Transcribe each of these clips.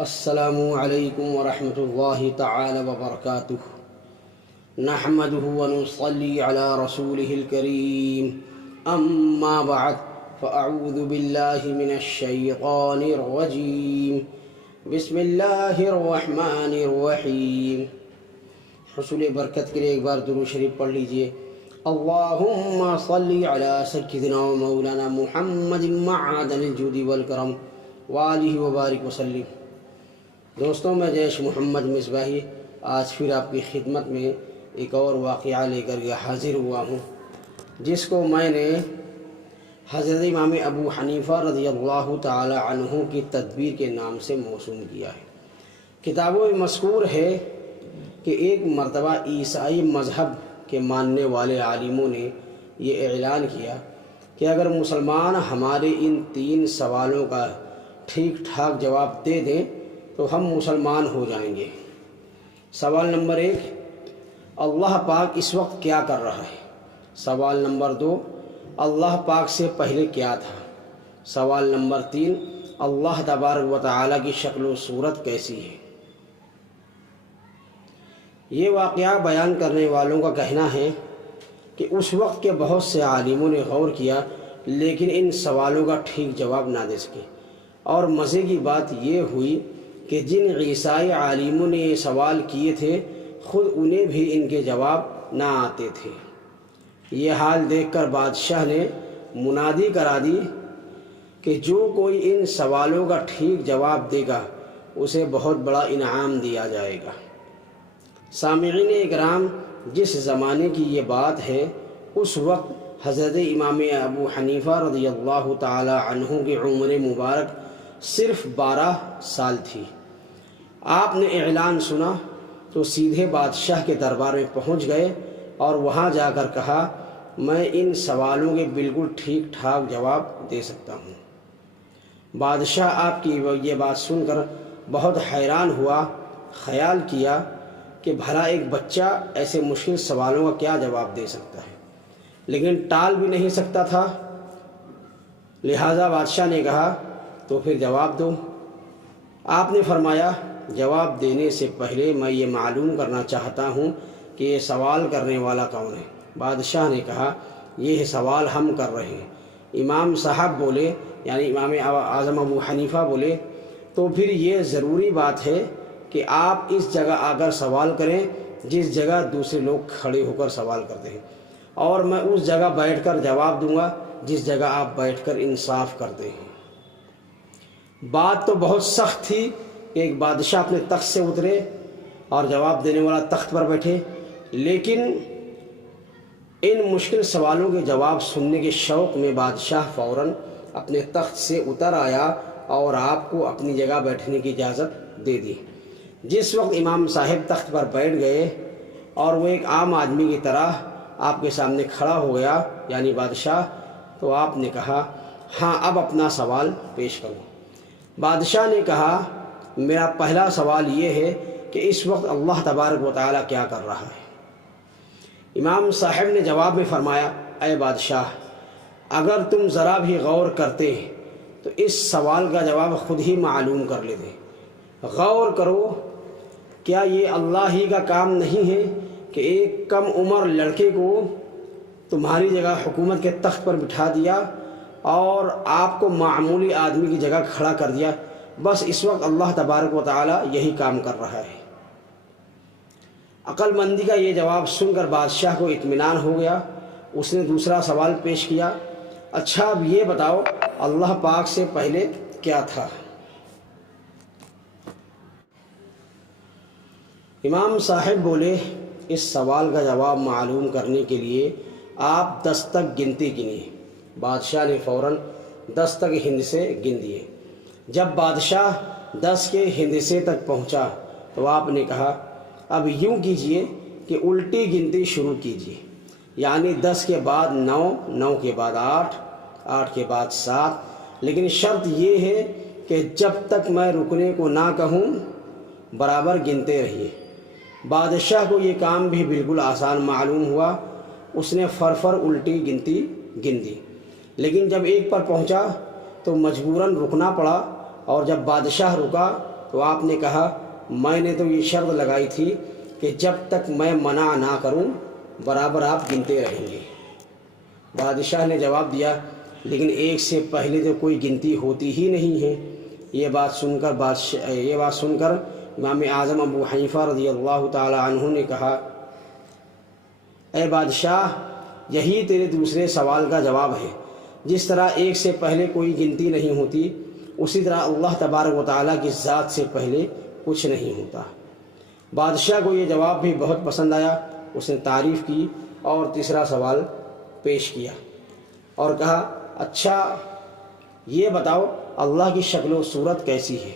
السلام علیکم ورحمۃ اللہ تعالی وبرکاتہ نحمده ونصلی علی رسوله الکریم اما بعد فاعوذ باللہ من الشیطان الرجیم بسم اللہ الرحمن الرحیم۔ حصول برکت کے لیے ایک بار درود شریف پڑھ لیجئے۔ اللہم صلی علی سیدنا و مولانا محمد معدن الجود والکرم وآلہ وبارک وسلم۔ دوستوں، میں جیش محمد مصباحی آج پھر آپ کی خدمت میں ایک اور واقعہ لے کر کے حاضر ہوا ہوں، جس کو میں نے حضرت امام ابو حنیفہ رضی اللہ تعالی عنہ کی تدبیر کے نام سے موسوم کیا ہے۔ کتابوں میں مذکور ہے کہ ایک مرتبہ عیسائی مذہب کے ماننے والے عالموں نے یہ اعلان کیا کہ اگر مسلمان ہمارے ان 3 سوالوں کا ٹھیک ٹھاک جواب دے دیں تو ہم مسلمان ہو جائیں گے۔ سوال نمبر 1، اللہ پاک اس وقت کیا کر رہا ہے؟ سوال نمبر 2، اللہ پاک سے پہلے کیا تھا؟ سوال نمبر 3، اللہ تبارک و تعالیٰ کی شکل و صورت کیسی ہے؟ یہ واقعہ بیان کرنے والوں کا کہنا ہے کہ اس وقت کے بہت سے عالموں نے غور کیا لیکن ان سوالوں کا ٹھیک جواب نہ دے سکے، اور مزے کی بات یہ ہوئی کہ جن عیسائی عالموں نے یہ سوال کیے تھے خود انہیں بھی ان کے جواب نہ آتے تھے۔ یہ حال دیکھ کر بادشاہ نے منادی کرا دی کہ جو کوئی ان سوالوں کا ٹھیک جواب دے گا اسے بہت بڑا انعام دیا جائے گا۔ سامعین اکرام، جس زمانے کی یہ بات ہے، اس وقت حضرت امام ابو حنیفہ رضی اللہ تعالی عنہ کی عمر مبارک صرف 12 سال تھی۔ آپ نے اعلان سنا تو سیدھے بادشاہ کے دربار میں پہنچ گئے اور وہاں جا کر کہا، میں ان سوالوں کے بالکل ٹھیک ٹھاک جواب دے سکتا ہوں۔ بادشاہ آپ کی یہ بات سن کر بہت حیران ہوا، خیال کیا کہ بھلا ایک بچہ ایسے مشکل سوالوں کا کیا جواب دے سکتا ہے، لیکن ٹال بھی نہیں سکتا تھا۔ لہٰذا بادشاہ نے کہا، تو پھر جواب دو۔ آپ نے فرمایا، جواب دینے سے پہلے میں یہ معلوم کرنا چاہتا ہوں کہ یہ سوال کرنے والا کون ہے؟ بادشاہ نے کہا، یہ سوال ہم کر رہے ہیں۔ امام صاحب بولے، یعنی امام اعظم ابو حنیفہ بولے، تو پھر یہ ضروری بات ہے کہ آپ اس جگہ آ کر سوال کریں جس جگہ دوسرے لوگ کھڑے ہو کر سوال کرتے ہیں، اور میں اس جگہ بیٹھ کر جواب دوں گا جس جگہ آپ بیٹھ کر انصاف کرتے ہیں۔ بات تو بہت سخت تھی کہ ایک بادشاہ اپنے تخت سے اترے اور جواب دینے والا تخت پر بیٹھے، لیکن ان مشکل سوالوں کے جواب سننے کے شوق میں بادشاہ فوراً اپنے تخت سے اتر آیا اور آپ کو اپنی جگہ بیٹھنے کی اجازت دے دی۔ جس وقت امام صاحب تخت پر بیٹھ گئے اور وہ ایک عام آدمی کی طرح آپ کے سامنے کھڑا ہو گیا، یعنی بادشاہ، تو آپ نے کہا، ہاں اب اپنا سوال پیش کرو۔ بادشاہ نے کہا، میرا پہلا سوال یہ ہے کہ اس وقت اللہ تبارک و تعالیٰ کیا کر رہا ہے؟ امام صاحب نے جواب میں فرمایا، اے بادشاہ، اگر تم ذرا بھی غور کرتے تو اس سوال کا جواب خود ہی معلوم کر لیتے۔ غور کرو، کیا یہ اللہ ہی کا کام نہیں ہے کہ ایک کم عمر لڑکے کو تمہاری جگہ حکومت کے تخت پر بٹھا دیا اور آپ کو معمولی آدمی کی جگہ کھڑا کر دیا؟ بس اس وقت اللہ تبارک و تعالی یہی کام کر رہا ہے۔ عقل مندی کا یہ جواب سن کر بادشاہ کو اطمینان ہو گیا۔ اس نے دوسرا سوال پیش کیا، اچھا اب یہ بتاؤ، اللہ پاک سے پہلے کیا تھا؟ امام صاحب بولے، اس سوال کا جواب معلوم کرنے کے لیے آپ 10 تک گنتی گنیے۔ بادشاہ نے فوراً 10 تک ہندسے گن دیے۔ جب بادشاہ 10 کے ہندسے تک پہنچا تو آپ نے کہا، اب یوں کیجئے کہ الٹی گنتی شروع کیجئے، یعنی 10 کے بعد 9، 9 کے بعد 8، 8 کے بعد 7، لیکن شرط یہ ہے کہ جب تک میں رکنے کو نہ کہوں برابر گنتے رہیے۔ بادشاہ کو یہ کام بھی بالکل آسان معلوم ہوا۔ اس نے فرفر الٹی گنتی گن دی، لیکن جب 1 پر پہنچا تو مجبوراً رکنا پڑا، اور جب بادشاہ رکا تو آپ نے کہا میں نے تو یہ شرط لگائی تھی کہ جب تک میں منع نہ کروں برابر آپ گنتے رہیں گے۔ بادشاہ نے جواب دیا لیکن ایک سے پہلے تو کوئی گنتی ہوتی ہی نہیں ہے۔ یہ بات سن کر امام اعظم ابو حنیفہ رضی اللہ تعالی عنہ نے کہا اے بادشاہ، یہی تیرے دوسرے سوال کا جواب ہے۔ جس طرح ایک سے پہلے کوئی گنتی نہیں ہوتی، اسی طرح اللہ تبارک و تعالیٰ کی ذات سے پہلے کچھ نہیں ہوتا۔ بادشاہ کو یہ جواب بھی بہت پسند آیا، اس نے تعریف کی اور تیسرا سوال پیش کیا اور کہا اچھا یہ بتاؤ اللہ کی شکل و صورت کیسی ہے؟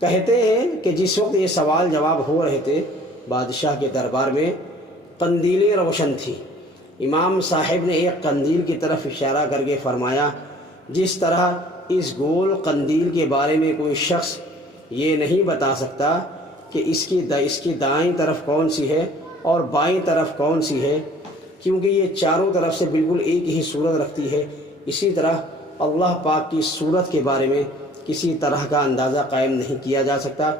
کہتے ہیں کہ جس وقت یہ سوال جواب ہو رہے تھے بادشاہ کے دربار میں قندیلیں روشن تھیں۔ امام صاحب نے ایک قندیل کی طرف اشارہ کر کے فرمایا جس طرح اس گول قندیل کے بارے میں کوئی شخص یہ نہیں بتا سکتا کہ اس کی دائیں طرف کون سی ہے اور بائیں طرف کون سی ہے، کیونکہ یہ چاروں طرف سے بالکل ایک ہی صورت رکھتی ہے، اسی طرح اللہ پاک کی صورت کے بارے میں کسی طرح کا اندازہ قائم نہیں کیا جا سکتا۔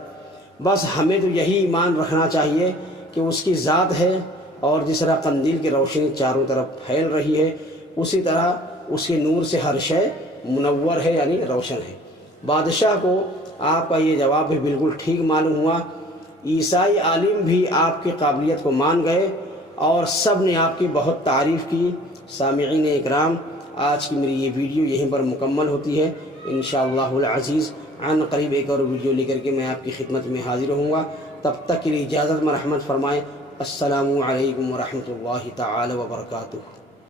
بس ہمیں تو یہی ایمان رکھنا چاہیے کہ اس کی ذات ہے، اور جس طرح قندیل کی روشنی چاروں طرف پھیل رہی ہے اسی طرح اس کے نور سے ہر شے منور ہے، یعنی روشن ہے۔ بادشاہ کو آپ کا یہ جواب بھی بالکل ٹھیک معلوم ہوا۔ عیسائی عالم بھی آپ کی قابلیت کو مان گئے اور سب نے آپ کی بہت تعریف کی۔ سامعین اکرام، آج کی میری یہ ویڈیو یہیں پر مکمل ہوتی ہے۔ انشاءاللہ العزیز عن قریب ایک اور ویڈیو لے کر کے میں آپ کی خدمت میں حاضر ہوں گا۔ تب تک کے لیے اجازت مرحمت فرمائیں۔ السلام علیکم ورحمۃ اللہ تعالی وبرکاتہ۔